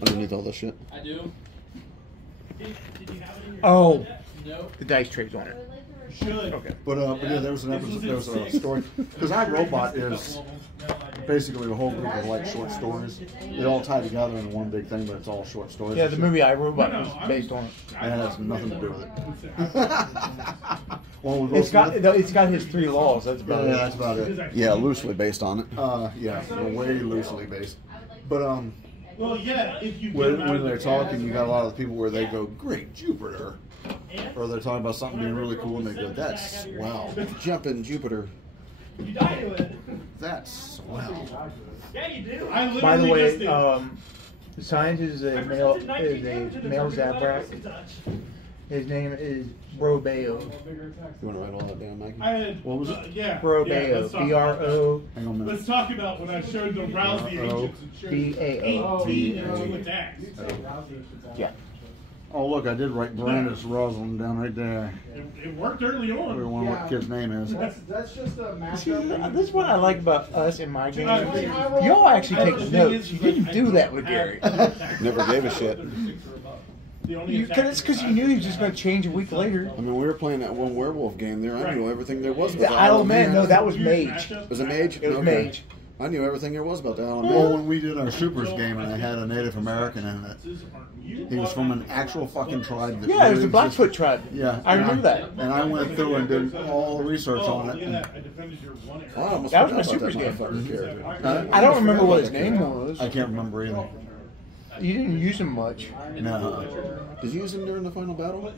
Underneath all this shit. I do. Oh, the dice trays on it. Should. Okay. But yeah, there was a story because I, Robot is basically a whole group of like short stories. They all tie together in one big thing, but it's all short stories. Yeah, the movie I, Robot was based on it. It has nothing to do with it. Well, It's got his 3 laws. That's about yeah, it. that's about it. Yeah, loosely based on it. Yeah, way loosely based. But Well, yeah, if you when they're talking, you got a lot of people where they go, "Great Jupiter," or they're talking about something being really cool, and they go, "That's swell." Jumping Jupiter. You die to it. That's swell. Yeah, you do. I literally By the way, just did. the scientist is a male Zabrak. His name is Brobeo. You want to write all that down, Mikey? I had, What was it? Yeah. Brobeo. Yeah, let's talk about B-R-O. Hang on a minute. Let's talk about when I showed the Rouse the Ancients and showed B-A-O. 18 and 2 attacks. Yeah. Oh, look, I did write Brandis Rosalind down right there. It worked early I don't on. know what the kid's name is. That's just a See, matchup. this is what I like about us in my game. Y'all actually take notes. You didn't do that with Gary. Never gave a shit. The only It's because you knew he was just going to change a week later. I mean, we were playing that one werewolf game there. I knew everything there was. The Idle Man, no, that was Mage. Was it Mage? It was Okay. Mage. I knew everything there was about the Allen Well, Bear. when we did our Supers game and I had a Native American in it, he was from an actual fucking tribe. That Yeah, it was the really Blackfoot existed. tribe. Yeah, I remember that. And I went through and did all the research on it. And I almost That was forgot my about Supers game. motherfucker's character. I don't remember what his name was. I can't remember either. You didn't use him much. No, Did you use him during the final battle?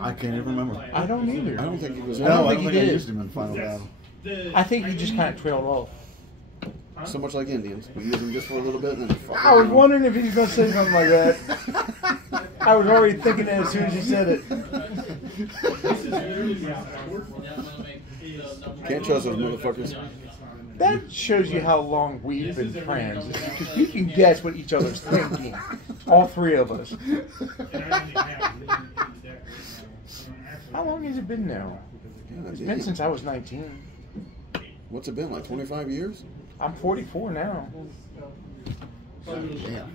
I can't even remember. I don't either. I don't think he was. I don't No, I think don't he think I did. used him in Final Battle. I think he just kind of trailed off. So much like Indians. We use him just for a little bit and then fuck I was him. wondering if he was going to say something like that. I was already thinking that as soon as he said it. Can't trust those motherfuckers. That shows you how long we've been friends. Because we can guess what each other's thinking. All three of us. How long has it been now? God, It's been damn. since I was 19. What's it been, like 25 years? I'm 44 now. Damn.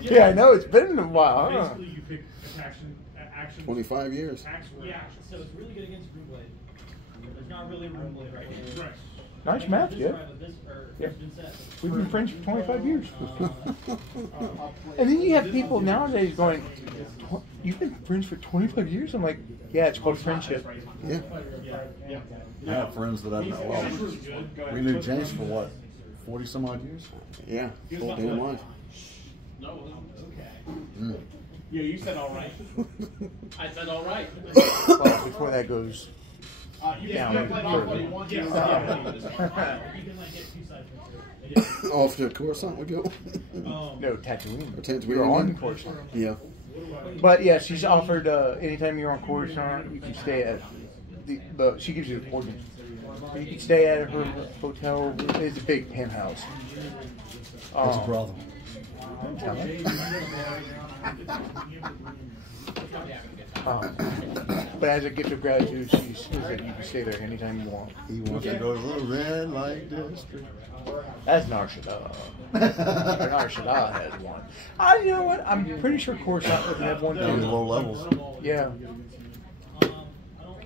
Yeah, I know. It's been a while, huh? 25 years. Yeah, so it's really good against room blade. There's not really a room blade right here. Nice math, This Jeff. right, but this, or, Yeah. it's been set. We've been friends for 25 years. And then you have people nowadays going, "You've been friends for 25 years?" I'm like, yeah, it's called friendship. Yeah. I have friends that I've known. Well, we knew James for what, 40 some odd years? Yeah. Full damn life. Mm. Yeah, you said all right. I said all right. Well, before that goes You down can play off what you further. want. You can like get two sides. Off to Coruscant we go. No, Tatooine. Or Tatooine, You're on yeah. Coruscant. Yeah. But yeah, she's offered anytime you're on Coruscant, you can stay at the she gives you the coordinates. You can stay at her hotel. It's a big penthouse. What's the problem? But as a gift of gratitude, she says that you can stay there anytime you want. He wants to go to the red light district. That's Nar Shaddaa. Nar Shaddaa has one. You know what? I'm pretty sure Coruscant would have one Down to too. low levels. Yeah.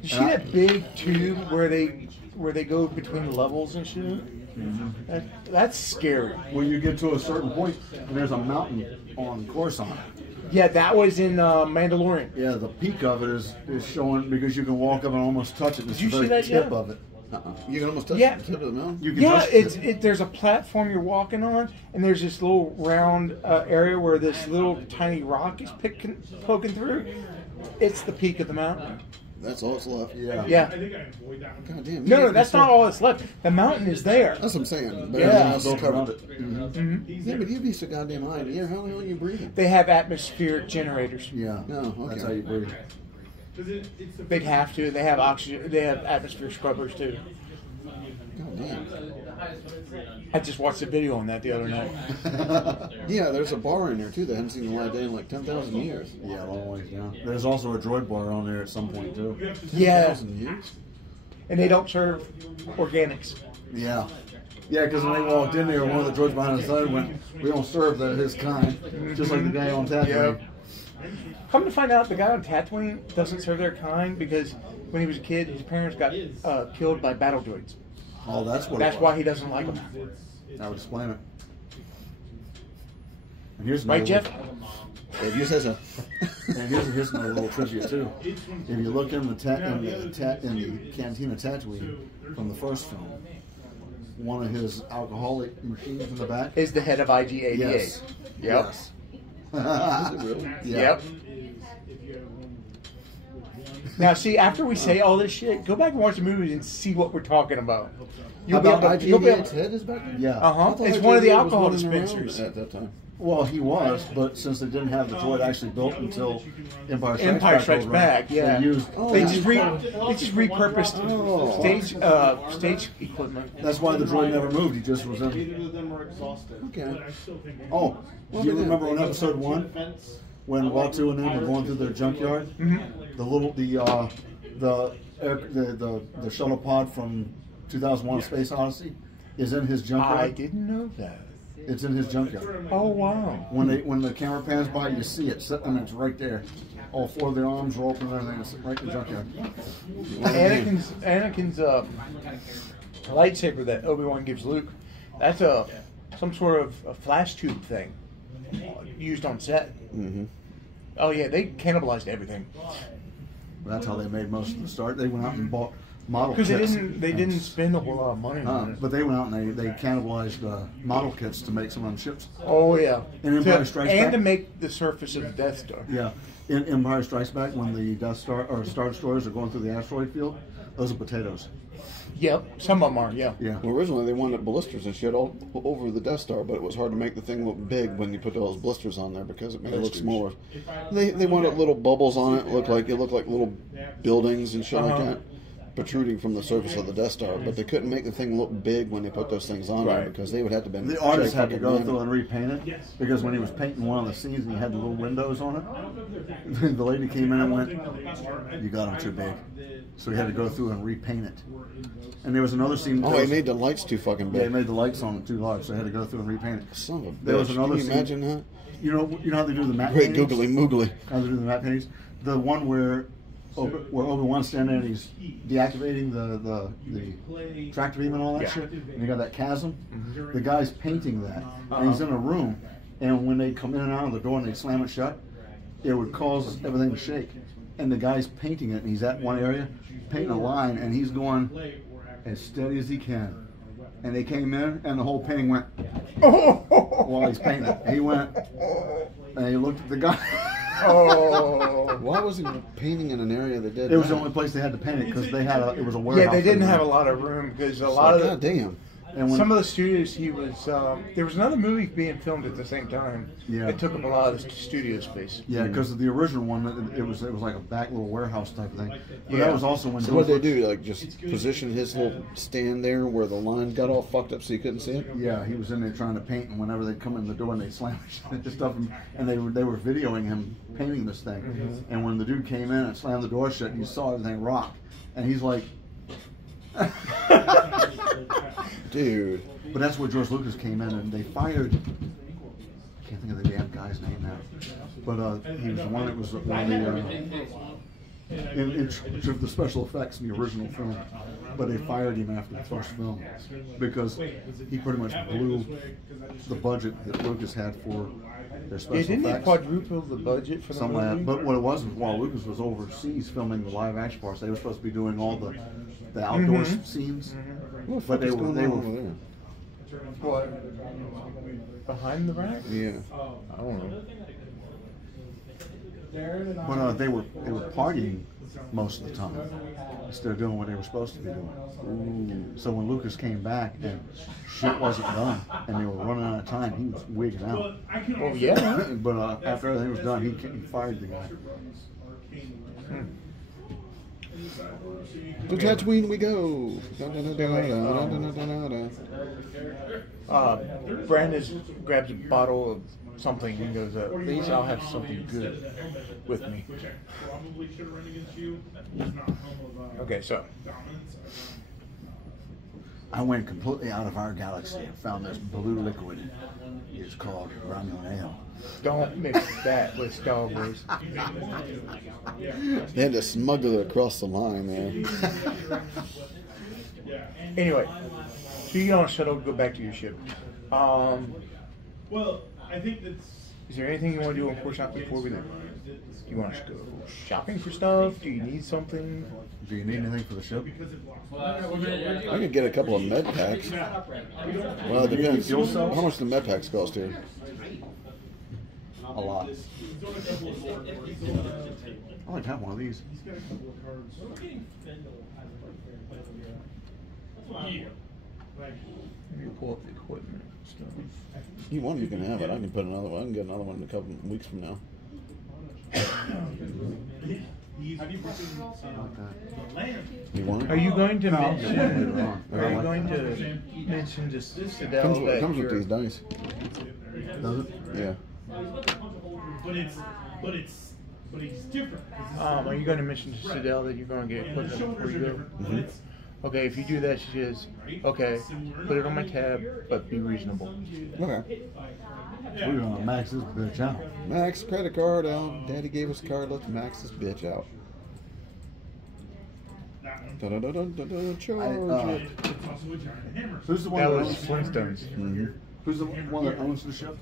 You see that big tube where they go between levels and shit? Mm-hmm. That's scary. When you get to a certain point, and there's a mountain on Coruscant. Yeah, that was in Mandalorian. Yeah, the peak of it is showing because you can walk up and almost touch it. It's Did you the very see that tip yet? of it. You can almost touch Yeah. the tip of the mountain. You can Yeah, touch it. there's a platform you're walking on, and there's this little round area where this little tiny rock is poking through. It's the peak of the mountain. That's all that's left. Yeah. Yeah. God damn. No, that's not all that's left. The mountain is there. That's what I'm saying. But Yeah. everything else is Built around covered. it. Mm-hmm. Yeah, but you'd be so goddamn high in the air. How the hell are you breathing? They have atmospheric generators. Yeah. No, okay. That's how you breathe. They'd have to. They have oxygen. They have atmosphere scrubbers too. God damn. I just watched a video on that the other night. Yeah, there's a bar in there too that hasn't seen the light of day in like 10,000 years. Yeah, long ways down. There's also a droid bar on there at some point too. Yeah, 10,000 years? and they don't serve organics. Yeah. Yeah, because when they walked in there, one of the droids behind the side went, "We don't serve that his kind," just like the guy on Tatooine. Come to find out, the guy on Tatooine doesn't serve their kind because when he was a kid, his parents got killed by battle droids. Oh, that's what. That's it why was. he doesn't like them. That would explain it. And here's Right, another Jeff? If you say so. And here's another little trivia too. If you look in the Cantina Tatooine from the first film, one of his alcoholic machines in the back. Is the head of IG-88. Yes. Yep. Yes. Is it really? Yeah. Yep. Now, see, after we say all this shit, go back and watch the movies and see what we're talking about. How about IG-88's head is back there? Yeah. Uh-huh. I thought It's one of the IG-88 was alcohol running around dispensers. at that time. Well, he was, but since they didn't have the droid actually built until Empire Strikes was Back, running, yeah. They used. They just repurposed stage equipment. That's why the droid never moved. He just was in. Neither of them were exhausted. Okay. Oh, do you remember on episode 1 when Watu and them were going through their junkyard? Mm-hmm. The shuttle pod from 2001: A Space Odyssey is in his junkyard. I didn't know that. It's in his junkyard. Oh, wow. When the camera pans by, you see it sitting, and it's right there. All 4 of their arms are open and everything. It's right in the junkyard. Anakin's lightsaber that Obi-Wan gives Luke That's some sort of a flash tube thing used on set. Mm-hmm. Oh yeah, they cannibalized everything That's how they made most of the start. They went out and bought model because kits. they didn't spend a whole lot of money on it. But they went out and they cannibalized model kits to make some of them ships. Oh yeah, And Empire Strikes and Back? to make the surface of the Death Star. Yeah, in Empire Strikes Back, when the Death Star or Star Destroyers are going through the asteroid field, those are potatoes. Yep, some of them are. Yeah. Yeah. Well, originally they wanted blisters and shit all over the Death Star, but it was hard to make the thing look big when you put all those blisters on there because it made it look smaller. They wanted little bubbles on it, looked like little buildings and shit like that protruding from the surface of the Death Star, but they couldn't make the thing look big when they put those things on there because they would have to been. The artist had to go through and repaint it because when he was painting one of the scenes and he had the little windows on it, the lady came in and went, "You got them too big," so he had to go through and repaint it. And there was another scene. Oh, he made the lights too fucking big. Yeah, he made the lights on it too large, so he had to go through and repaint it. Son of a bitch. There was another Can you scene. imagine that? You know how they do the matte Great paintings? googly moogly. How they do the matte paintings? The one where Obi-Wan's standing there and he's deactivating the tractor beam and all that shit, and you got that chasm. The guy's painting that, and he's in a room, and when they come in and out of the door and they slam it shut, it would cause everything to shake. And the guy's painting it, and he's at one area, painting a line, and he's going as steady as he can. And they came in, and the whole painting went while he's painting it. He went, and he looked at the guy. Oh. Why was he painting in an area that did It was that? the only place they had to paint it because they had it was a warehouse. Yeah, they didn't in have a there. lot of room because a lot of God damn. And when, some of the studios he was. There was another movie being filmed at the same time. Yeah. It took up a lot of the studio space. yeah, because of the original one, it was like a back little warehouse type of thing. But Yeah. that was also when. So what did they do? Like just position his little stand there where the line got all fucked up so you couldn't see it? Yeah, he was in there trying to paint, and whenever they'd come in the door and they'd slam stuff, and they were videoing him painting this thing. And when the dude came in and slammed the door shut, you saw everything rock, and he's like, Dude. but that's where George Lucas came in, and they fired. I can't think of the damn guy's name now, but he was the one that was one of the in charge of the special effects in the original film. But they fired him after the first film because he pretty much blew the budget that Lucas had for their special Yeah, didn't they effects. quadruple the budget for the Something like movie? that. But what it was while Lucas was overseas filming the live action parts, they were supposed to be doing all the outdoor scenes. What the But fuck is going on over there? What? Behind the rack? Yeah. I don't know. But they were partying most of the time instead of doing what they were supposed to be doing. So when Lucas came back and shit wasn't done and they were running out of time, he was wigging out. Oh yeah. But after everything was done, he fired the guy. To Tatooine we go. Brandon grabs a bottle of something and goes, "Please, I'll have something good with me." Okay, so I went completely out of our galaxy and found this blue liquid. It's called Romulan ale. don't mix that with Star Wars. They had to smuggle it across the line, man. Anyway, so you get on a shuttle, go back to your ship. Well, I think that's. Is there anything you want to do on Coruscant before we leave? Do you want to go shopping for stuff? Do you need something? Do you need anything for the ship? I could get a couple of med packs. Well, it depends. How much do med packs cost here? A lot. I like to have one of these. You pull up the equipment stuff. You want, you can have it. I can put another one. I can get another one in a couple of weeks from now. You want it? Are you going to mention? later on. Are you going to mention to Citadel Comes with, that it comes with you're- these dice. Does it? Yeah. But it's different. Are you going to mention to Citadel that you're going to get equipment before you go? Okay, if you do that, she says, "Okay, put it on my tab, but be reasonable." Okay. We're gonna max this bitch out. Max credit card out. Daddy gave us a card. Let's max this bitch out. Charge it. Who's the one That that was owns? Flintstones. Who's the one that owns the ship?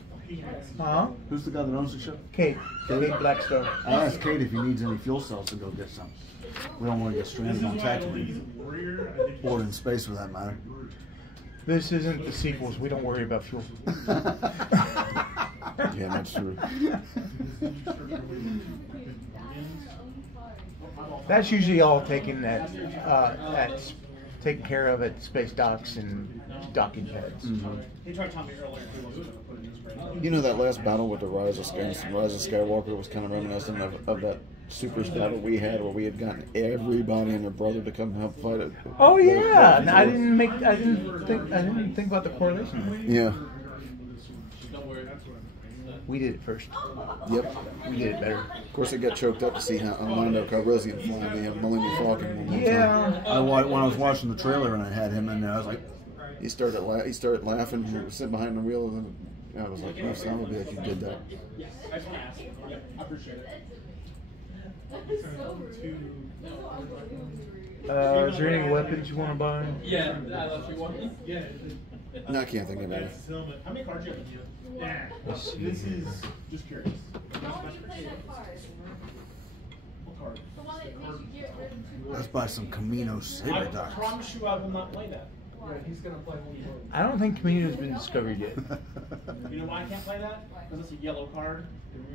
Huh? Who's the guy that owns the ship? Kate. Kate Blackstone. I asked Kate if he needs any fuel cells to go get some. We don't want to get stranded on Tatooine or in space, for that matter. This isn't the sequels. We don't worry about fuel. Yeah, that's true. That's usually all taken taken care of at space docks and docking pads. He tried to tell me earlier he wasn't going to put it in his brain. You know that last battle with the Rise of Skywalker was kind of reminiscent of that super battle we had where we had gotten everybody and their brother to come help fight it. Oh yeah, and I didn't think about the correlation. Yeah. We did it first. Yep. We did it better. Of course, I got choked up to see how Lando Calrissian flying the Millennium Falcon one more time. Yeah. When I was watching the trailer and I had him in there, I was like, He started laughing. He was sitting behind the wheel, and I was like, "You son of a bitch, you did that." Yes, I just want to ask. Yep, I appreciate it. Is there any weapons you want to buy? Yeah, I left you one. Yeah. No, I can't think of any. How many cards do you have? Yeah. Let's see. This is just curious. What card? let's buy some Camino Saber I Darts. promise you I will not play that. He's going to play one. I don't think Camino's been discovered yet. You know why I can't play that? Because it's a yellow card. And